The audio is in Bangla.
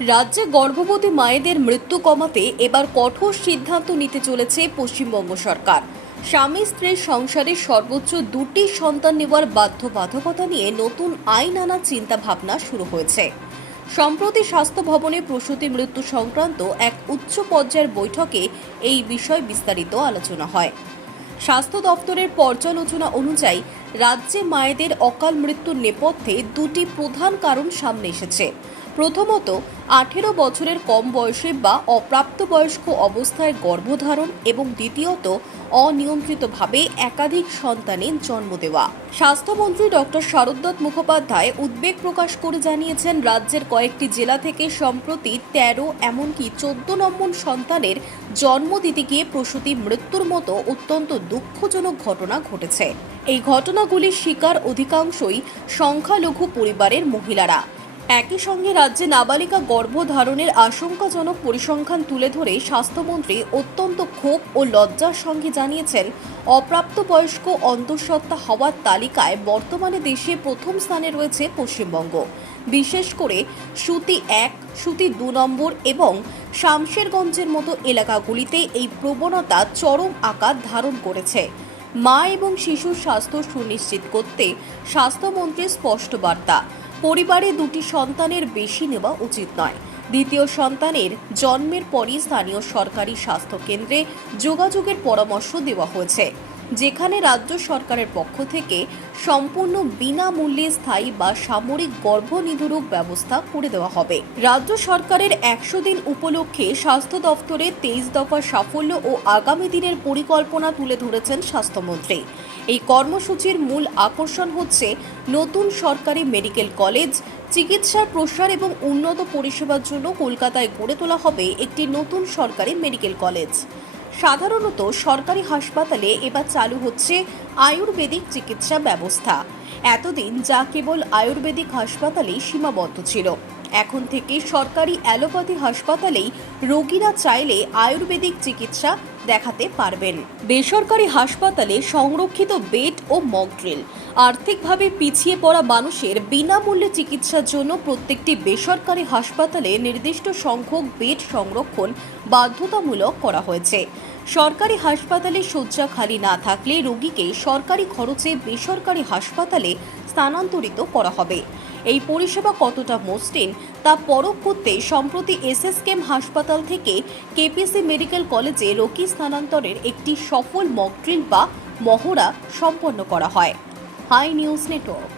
রাজ্যে গর্ভবতী মায়েদের মৃত্যু কমাতে এবার কঠোর সিদ্ধান্ত নিতে চলেছে পশ্চিমবঙ্গ সরকার। স্বামী স্ত্রীর সংসারে সর্বোচ্চ 2টি সন্তান নেওয়ার বাধ্যবাধকতা নিয়ে নতুন আইন আনার চিন্তা ভাবনা শুরু হয়েছে। সম্প্রতি স্বাস্থ্য ভবনে প্রসূতি মৃত্যু সংক্রান্ত এক উচ্চ পর্যায়ের বৈঠকে এই বিষয় বিস্তারিত আলোচনা হয়। স্বাস্থ্য দপ্তরের পর্যালোচনা অনুযায়ী রাজ্যে মায়েদের অকাল মৃত্যুর নেপথ্যে 2টি প্রধান কারণ সামনে এসেছে। প্রথমত, 18 বছরের কম বয়সে বা অপ্রাপ্তবয়স্ক অবস্থায় গর্ভধারণ এবং দ্বিতীয়ত, অনিয়ন্ত্রিতভাবে একাধিক সন্তানের জন্ম দেওয়া। স্বাস্থ্যমন্ত্রী ডক্টর শারদত্ত মুখোপাধ্যায় উদ্বেগ প্রকাশ করে জানিয়েছেন, রাজ্যের কয়েকটি জেলা থেকে সম্প্রতি 13 এমনকি 14 নম্বর সন্তানের জন্ম দিতে গিয়ে প্রসূতি মৃত্যুর মতো অত্যন্ত দুঃখজনক ঘটনা ঘটেছে। এই ঘটনাগুলির শিকার অধিকাংশই সংখ্যালঘু পরিবারের মহিলারা। একই সঙ্গে রাজ্যে নাবালিকা গর্ভধারণের আশঙ্কাজনক পরিসংখ্যান তুলে ধরে স্বাস্থ্যমন্ত্রী অত্যন্ত ক্ষোভ ও লজ্জার সঙ্গে জানিয়েছেন, অপ্রাপ্তবয়স্ক অন্তঃসত্ত্বা হওয়ার তালিকায় বর্তমানে দেশে প্রথম স্থানে রয়েছে পশ্চিমবঙ্গ। বিশেষ করে সুতি 1, সুতি 2 নম্বর এবং শামশেরগঞ্জের মতো এলাকাগুলিতে এই প্রবণতা চরম আকার ধারণ করেছে। মা এবং শিশুর স্বাস্থ্য সুনিশ্চিত করতে স্বাস্থ্যমন্ত্রীর স্পষ্ট বার্তা, পরিবারে 2টি সন্তানের বেশি নেওয়া উচিত নয়। দ্বিতীয় সন্তানের জন্মের পরই স্থানীয় সরকারি স্বাস্থ্য কেন্দ্রে যোগাযোগের পরামর্শ দেওয়া হয়েছে, যেখানে রাজ্য সরকারের পক্ষ থেকে সম্পূর্ণ বিনামূল্যে স্থায়ী বা সাময়িক গর্ভনিরোধক ব্যবস্থা করে দেওয়া হবে। রাজ্য সরকারের 100 দিন উপলক্ষে স্বাস্থ্য দফতরের 23 দফা সাফল্য ও আগামী দিনের পরিকল্পনা তুলে ধরেছেন স্বাস্থ্যমন্ত্রী। এই কর্মসূচির মূল আকর্ষণ হচ্ছে নতুন সরকারি মেডিকেল কলেজ, চিকিৎসার প্রসার এবং উন্নত পরিষেবার জন্য কলকাতায় গড়ে তোলা হবে একটি নতুন সরকারি মেডিকেল কলেজ। সাধারণত সরকারি হাসপাতালে এবার চালু হচ্ছে আয়ুর্বেদিক চিকিৎসা ব্যবস্থা। এতদিন যা কেবল আয়ুর্বেদিক হাসপাতালেই সীমাবদ্ধ ছিল, এখন থেকে সরকারি অ্যালোপ্যাথি হাসপাতালেই রোগীরা চাইলে আয়ুর্বেদিক চিকিৎসা দেখাতে পারবেন। বেসরকারি হাসপাতালে সংরক্ষিত বেড ও মক ড্রিল। আর্থিকভাবে পিছিয়ে পড়া মানুষের বিনামূল্যে চিকিৎসার জন্য প্রত্যেকটি বেসরকারি হাসপাতালে নির্দিষ্ট সংখ্যক বেড সংরক্ষণ বাধ্যতামূলক করা হয়েছে। সরকারি হাসপাতালে শয্যা খালি না থাকলে রোগীকে সরকারি খরচে বেসরকারি হাসপাতালে স্থানান্তরিত করা হবে। এই পরিষেবা কতটা মসৃণ তা পরখ করতে সম্প্রতি এসএসকেএম হাসপাতাল থেকে কেপিসি মেডিকেল কলেজে রোগী স্থানান্তরের একটি সফল মক ড্রিল বা মহড়া সম্পন্ন করা হয়। Hi News network.